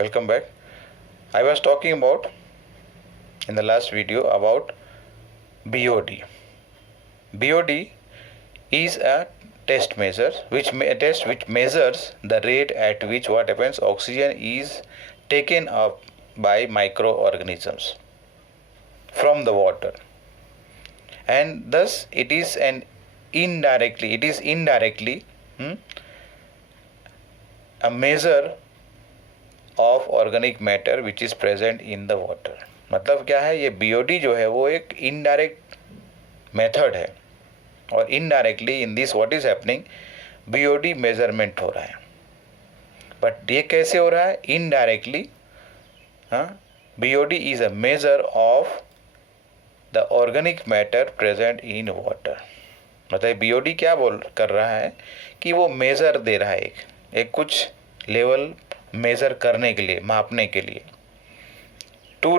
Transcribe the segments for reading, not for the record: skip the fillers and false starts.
Welcome back. I was talking about in the last video about BOD. BOD is a test which measures the rate at which what happens oxygen is taken up by microorganisms from the water, and thus it is indirectly a measure of organic matter which is present in the water. मतलब क्या है, ये BOD जो है वो एक indirect method है, और indirectly in this what is happening, BOD measurement हो रहा है. बट ये कैसे हो रहा है? Indirectly. BOD is a measure of the organic matter present in water. मतलब BOD क्या बोल कर रहा है कि वो मेजर दे रहा है, एक कुछ लेवल मेजर करने के लिए, मापने के लिए, to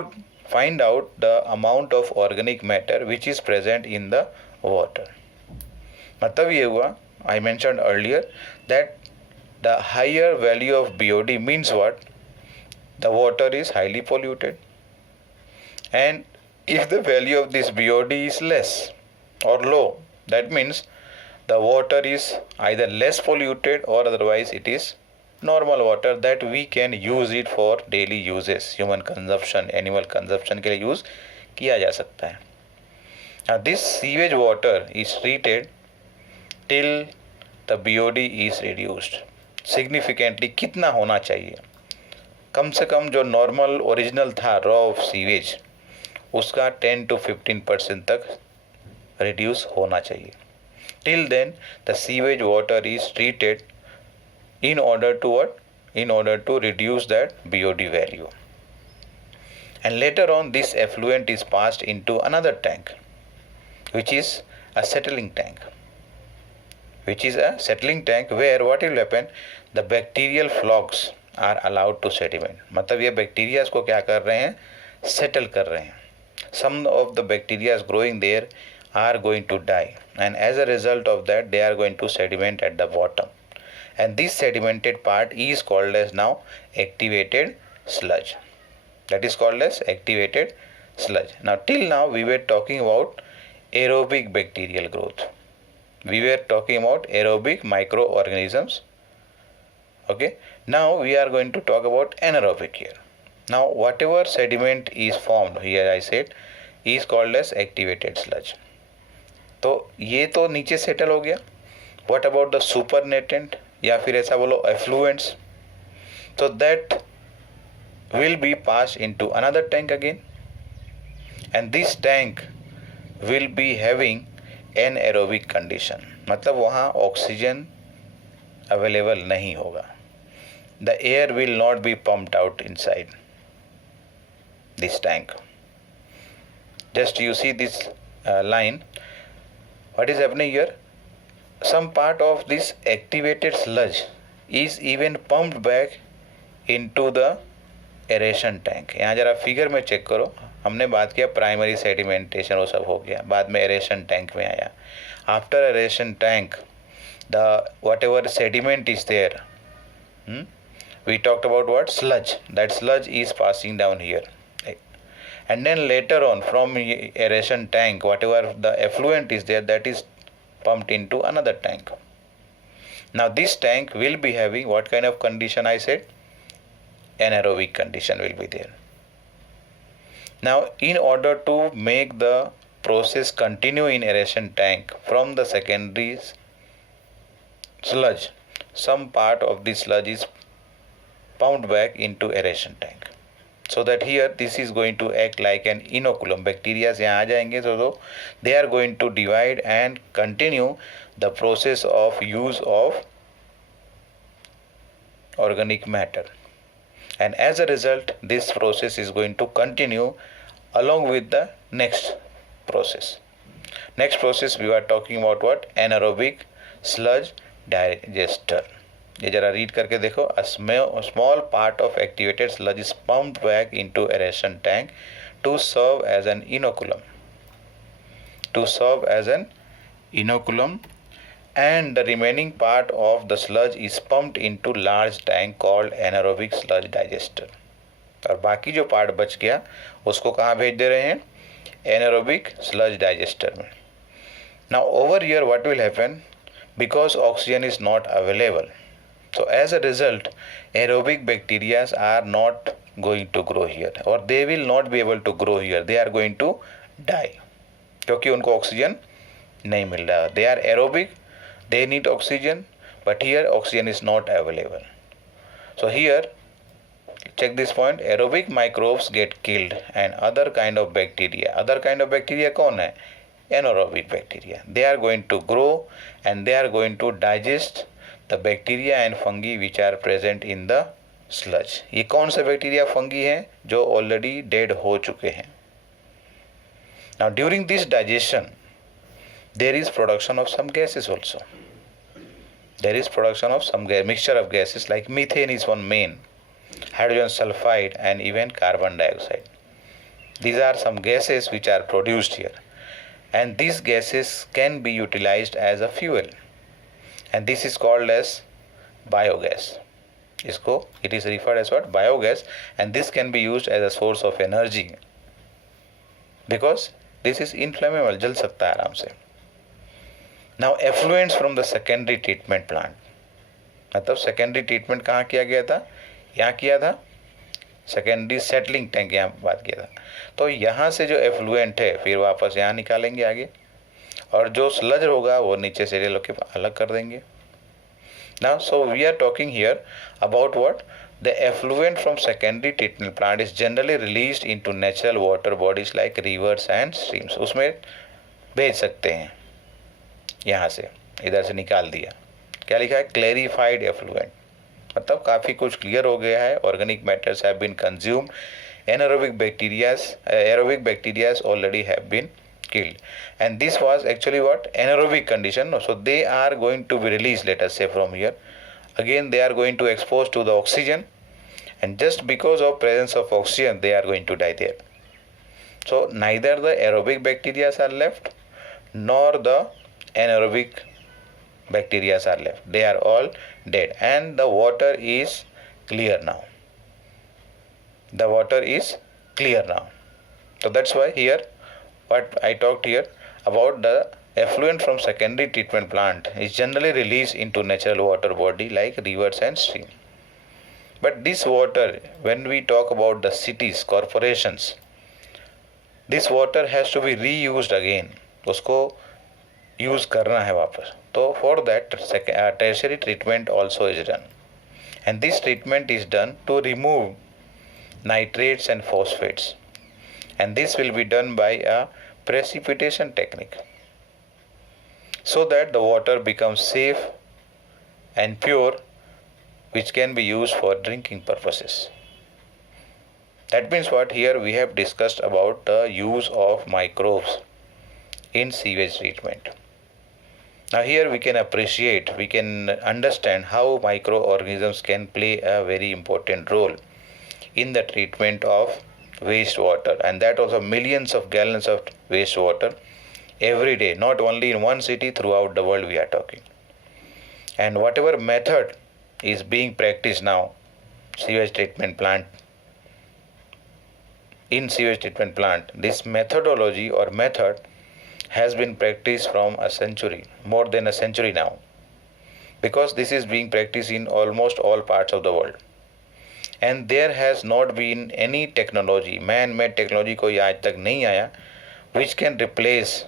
find out the amount of organic matter which is present in the water. मतलब ये हुआ, I mentioned earlier that the higher value of BOD means what, the water is highly polluted, and if the value of this BOD is less or low, that means the water is either less polluted or otherwise it is normal water that we can use it for daily uses, human consumption, animal consumption के लिए use किया जा सकता है. Now this sewage water is treated till the BOD is reduced significantly. कितना होना चाहिए? कम से कम जो नॉर्मल ओरिजिनल था रॉ सीवेज, उसका 10 to 15% तक रिड्यूस होना चाहिए. Till then the sewage water is treated in order to what? In order to reduce that BOD value. And later on this effluent is passed into another tank, which is a settling tank. Which is a settling tank where what will happen? The bacterial flocs are allowed to sediment. मतलब ये bacteria को क्या कर रहे हैं? Settle कर रहे हैं. Some of the bacteria growing there are going to die, and as a result of that they are going to sediment at the bottom. And this sedimented part is called as now activated sludge. That is called as activated sludge. Now till now we were talking about aerobic bacterial growth. We were talking about aerobic microorganisms. Okay. Now we are going to talk about anaerobic here. Now whatever sediment is formed here, I said, is called as activated sludge. तो ये तो नीचे settle हो गया. What about the supernatant, या फिर ऐसा बोलो effluents? So that will be passed into another tank again, and this tank will be having anaerobic condition. मतलब वहाँ ऑक्सीजन अवेलेबल नहीं होगा. The air will not be pumped out inside this tank. Just you see this line. What is happening here? Some part of this activated sludge is even pumped back into the aeration tank. यहाँ जरा figure में check करो. हमने बात किया primary sedimentation, वो सब हो गया, बाद में एरेशन टैंक में आया. After aeration tank the whatever sediment is there, we talked about what? Sludge. That sludge is passing down here, and then later on from aeration tank whatever the effluent is there, that is pumped into another tank. Now this tank will be having what kind of condition? I said anaerobic condition will be there. Now in order to make the process continue in aeration tank, from the secondary sludge, some part of the sludge is pumped back into aeration tank, so that here this is going to act like an inoculum. Bacteria यहाँ आ जाएंगे, so they are going to divide and continue the process of use of organic matter, and as a result this process is going to continue along with the next process. Next process we are talking about what? Anaerobic sludge digester. ये जरा read करके देखो. A small part of activated sludge is pumped back into aeration tank to serve as an inoculum. and the remaining part of the sludge is pumped into large tank called anaerobic sludge digester. और बाकी जो part बच गया उसको कहाँ भेज दे रहे हैं? एनारोबिक स्लज डाइजेस्टर में. Now over here what will happen? Because oxygen is not available, so as a result aerobic bacteria are not going to grow here, or they will not be able to grow here. They are going to die क्योंकि उनको oxygen नहीं मिल रहा. They are aerobic, they need oxygen, but here oxygen is not available. So here check this point, aerobic microbes get killed and other kind of bacteria कौन है? Anaerobic bacteria. They are going to grow and they are going to digest the bacteria and fungi which are present in the sludge. ये कौन से bacteria fungi हैं जो already dead हो चुके हैं? Now during this digestion there is production of some gases also. There is production of some mixture of gases like methane is one main, hydrogen sulfide and even carbon dioxide. These are some gases which are produced here, and these gases can be utilized as a fuel, and this is called as biogas. It is referred as what? Biogas, and this can be used as a source of energy because this is inflammable, जल सकता है आराम से. Now effluents from the secondary treatment plant, मतलब secondary treatment कहाँ किया गया था? यहाँ किया था. सेकेंडरी सेटलिंग टैंक यहाँ बात किया था. तो यहाँ से जो एफ्लुएंट है फिर वापस यहाँ निकालेंगे आगे, और जो स्लज होगा वो नीचे से ले लो के अलग कर देंगे. Now so we are talking here about what? The effluent from secondary treatment plant is generally released into natural water bodies like rivers and streams. उसमें भेज सकते हैं, यहाँ से इधर से निकाल दिया. क्या लिखा है? क्लैरिफाइड एफ्लुएंट, मतलब काफ़ी कुछ क्लियर हो गया है. Organic matters have been consume, anaerobic bacterias already have been killed, and this was actually what? Anaerobic condition. So they are going to be released, let us say, from here. Again they are going to expose to the oxygen, and just because of presence of oxygen they are going to die there. So neither the aerobic bacteria are left nor the anaerobic bacteria are left. They are all dead, and the water is clear now. The water is clear now. So that's why here what I talked here about the effluent from secondary treatment plant is generally released into natural water body like rivers and stream. But this water, when we talk about the cities, corporations, this water has to be reused again. उसको use करना है वापस. तो for that tertiary treatment also is done, and this treatment is done to remove nitrates and phosphates, and this will be done by a precipitation technique so that the water becomes safe and pure, which can be used for drinking purposes. That means what? Here we have discussed about the use of microbes in sewage treatment. Now here we can appreciate, we can understand how microorganisms can play a very important role in the treatment of wastewater, and that also millions of gallons of wastewater every day, not only in one city, throughout the world we are talking. And whatever method is being practiced now, sewage treatment plant, this methodology or method has been practiced from a century, more than a century now, because this is being practiced in almost all parts of the world. And there has not been any technology, man-made technology कोई आज तक नहीं आया which can replace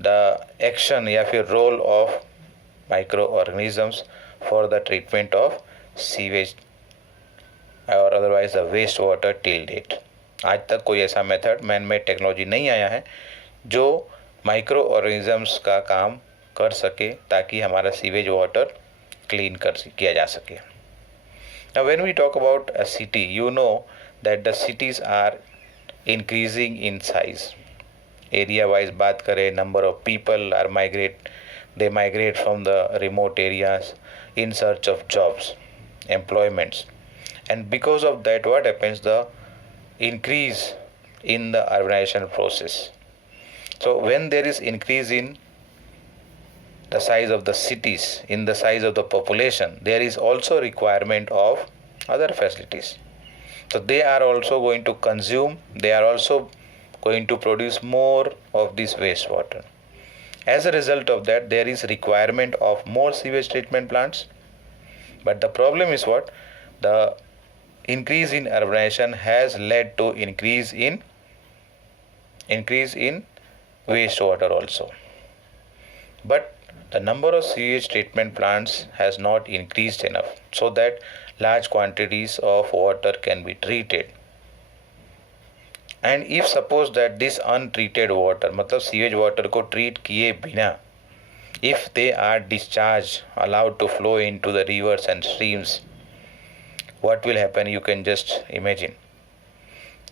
the action या फिर role of microorganisms for the treatment of sewage or otherwise the wastewater till date. आज तक कोई ऐसा मेथड मैन-मेड टेक्नोलॉजी नहीं आया है जो माइक्रो ऑर्गेनिजम्स का काम कर सके ताकि हमारा सीवेज वाटर क्लीन किया जा सके. Now when we talk about a city, you know that the cities are increasing in size. Area wise बात करें, number of people are migrate from the remote areas in search of jobs, employments, and because of that what happens? The increase in the urbanization process. So when there is increase in the size of the cities, in the size of the population, there is also requirement of other facilities. So they are also going to consume, they are also going to produce more of this wastewater. As a result of that, there is requirement of more sewage treatment plants. But the problem is what? The increase in urbanization has led to increase in wastewater also. But the number of sewage treatment plants has not increased enough so that large quantities of water can be treated. And if suppose that this untreated water, मतलब sewage water को treat किए बिना, if they are discharged, allowed to flow into the rivers and streams, what will happen? You can just imagine.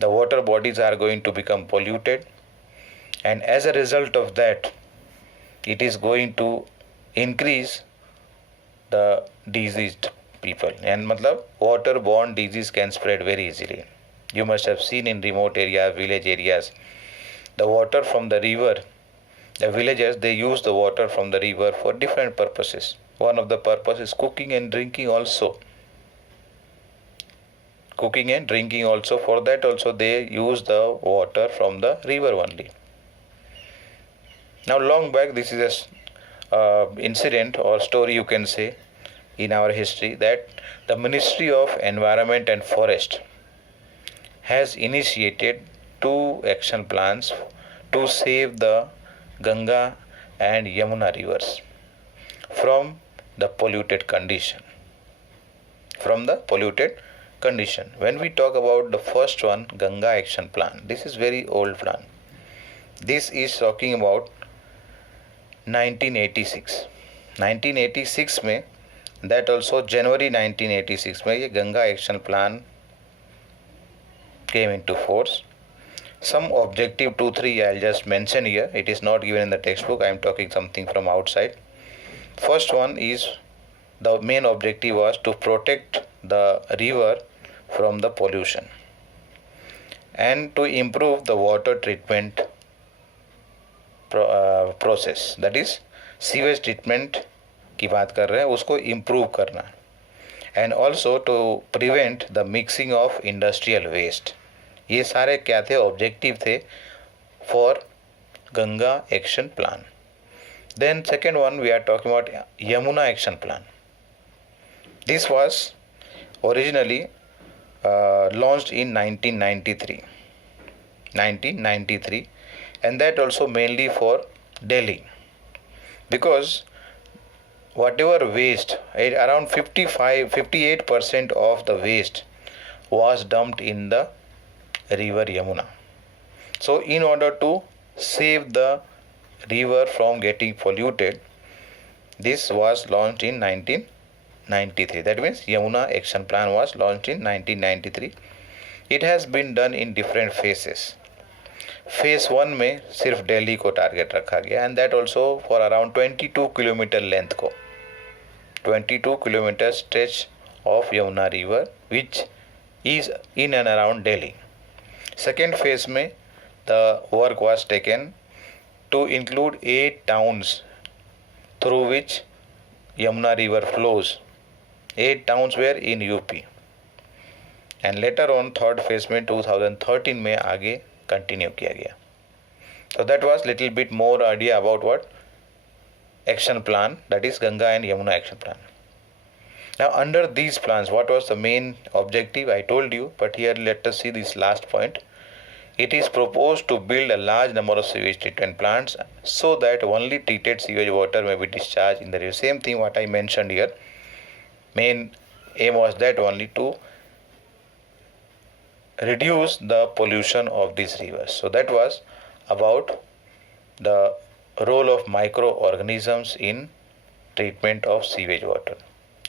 The water bodies are going to become polluted, and as a result of that, it is going to increase the diseased people. And मतलब water-borne disease can spread very easily. You must have seen in remote areas, village areas, the water from the river, the villagers, they use the water from the river for different purposes. One of the purposes is cooking and drinking also. Cooking and drinking also, for that also they use the water from the river only. Now long back, this is a incident or story you can say in our history, that the Ministry of Environment and Forest has initiated 2 action plans to save the Ganga and Yamuna rivers from the polluted condition. When we talk about the first one, Ganga Action Plan, this is very old plan. This is talking about 1986. 1986 में, that also January 1986 में ये Ganga Action Plan came into force. Some objective 2-3 I'll just mention here. It is not given in the textbook. I am talking something from outside. First one is, the main objective was to protect the river from the pollution and to improve the water treatment process. That is sewage treatment की बात कर रहे हैं, उसको improve करना, and also to prevent the mixing of industrial waste. ये सारे क्या थे? ऑब्जेक्टिव थे for Ganga action plan. Then second one, we are talking about Yamuna action plan. This was originally launched in 1993, and that also mainly for Delhi, because whatever waste, around 58% of the waste was dumped in the river Yamuna. So in order to save the river from getting polluted, this was launched in 1993. That means Yamuna Action Plan was launched in 1993. It has been done in different phases. Phase 1 में सिर्फ दिल्ली को target रखा गया, and that also for around 22 kilometre length को, 22 kilometre stretch of Yamuna river which is in and around Delhi. Second phase में the work was taken to include 8 towns through which Yamuna river flows. 8 towns were in UP, and later on third phase में 2013 में आगे continue किया गया. So that was little bit more idea about what action plan, that is Ganga and Yamuna action plan. Now under these plans, what was the main objective? I told you, but here let us see this last point. It is proposed to build a large number of sewage treatment plants so that only treated sewage water may be discharged in the river. Same thing what I mentioned here. Main aim was that only to reduce the pollution of these rivers. So that was about the role of microorganisms in treatment of sewage water.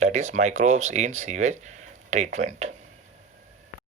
That is microbes in sewage treatment.